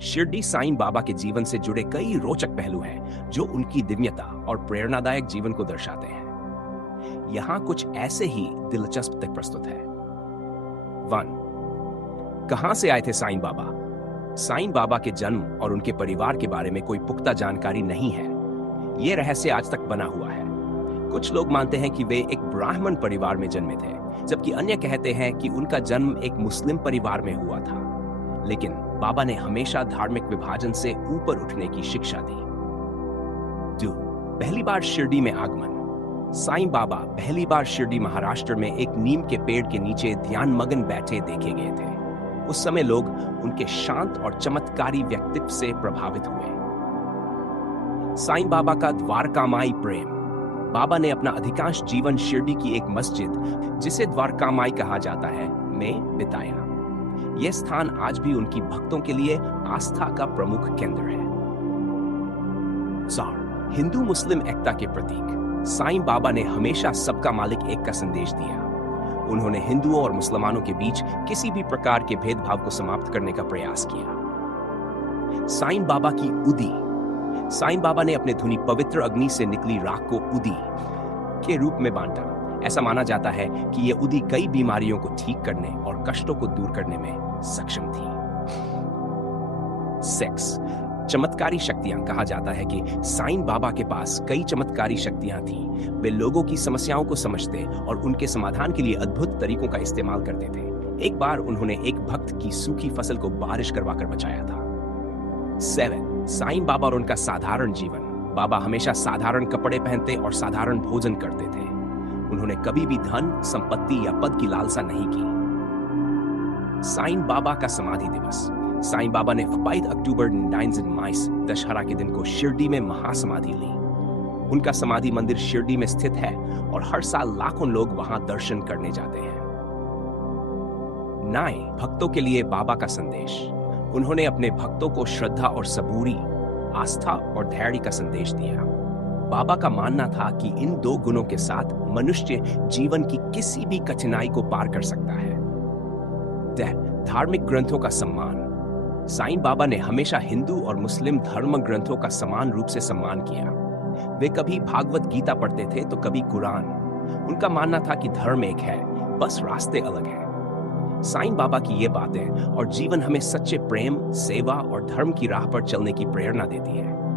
शिरडी साईं बाबा के जीवन से जुड़े कई रोचक पहलू हैं जो उनकी दिव्यता और प्रेरणादायक जीवन को दर्शाते हैं। यहाँ कुछ ऐसे ही दिलचस्प तक प्रस्तुत है। 1. कहां से आए थे साईं बाबा? साईं बाबा के जन्म और उनके परिवार के बारे में कोई पुख्ता जानकारी नहीं है। यह रहस्य आज तक बना हुआ है। कुछ लोग मानते हैं कि वे एक ब्राह्मण परिवार में जन्मे थे, जबकि अन्य कहते हैं कि उनका जन्म एक मुस्लिम परिवार में हुआ था। लेकिन बाबा ने हमेशा धार्मिक विभाजन से ऊपर उठने की शिक्षा दी। 2. पहली बार शिरडी में आगमन। साईं बाबा पहली बार शिरडी महाराष्ट्र में एक नीम के पेड़ के नीचे ध्यानमग्न बैठे देखे गए थे। उस समय लोग उनके शांत और चमत्कारी व्यक्तित्व से प्रभावित हुए। साईं बाबा का द्वारकामाई प्रेम। बाबा ने अपना अधिकांश जीवन शिरडी की एक मस्जिद, जिसे द्वारकामाई कहा जाता है, में बिताया। यह स्थान आज भी उनकी भक्तों के लिए आस्था का प्रमुख केंद्र है। 4. हिंदू मुस्लिम एकता के प्रतीक। साईं बाबा ने हमेशा सबका मालिक एक का संदेश दिया। उन्होंने हिंदुओं और मुसलमानों के बीच किसी भी प्रकार के भेदभाव को समाप्त करने का प्रयास किया। साईं बाबा की उदी। साईं बाबा ने अपने धुनी पवित्र अग्नि से निकली राख को उदी के रूप में बांटा। ऐसा माना जाता है कि यह उदी कई बीमारियों को ठीक करने और कष्टों को दूर करने में सक्षम थी। 6. चमत्कारी शक्तियां। कहा जाता है कि साईं बाबा के पास कई चमत्कारी शक्तियां थीं। वे लोगों की समस्याओं को समझते और उनके समाधान के लिए अद्भुत तरीकों का इस्तेमाल करते थे। एक बार उन्होंने एक भक्त की सूखी फसल को बारिश करवाकर बचाया था। 7. साईं बाबा और उनका साधारण जीवन। बाबा हमेशा साधारण कपड़े पहनते और साधारण भोजन करते थे। उन्होंने कभी भी धन, संपत्ति या पद की लालसा नहीं की। साईं बाबा का समाधि दिवस। साईं बाबा ने 5 अक्टूबर 1922 दशहरा के दिन को शिरडी में महासमाधि ली। उनका समाधि मंदिर शिरडी में स्थित है और हर साल लाखों लोग वहां दर्शन करने जाते हैं। 9. भक्तों के लिए बाबा का संदेश। उन्होंने अपने भक्तों को श्रद्धा और सबूरी, आस्था और धैर्य का संदेश दिया। बाबा का मानना था कि इन 2 गुणों के साथ मनुष्य जीवन की किसी भी कठिनाई को पार कर सकता है। 10. धार्मिक ग्रंथों का सम्मान। साईं बाबा ने हमेशा हिंदू और मुस्लिम धर्म ग्रंथों का समान रूप से सम्मान किया। वे कभी भागवत गीता पढ़ते थे तो कभी कुरान। उनका मानना था कि धर्म एक है, बस रास्ते अलग हैं। साईं बाबा की ये बातें और जीवन हमें सच्चे प्रेम, सेवा और धर्म की राह पर चलने की प्रेरणा देती है।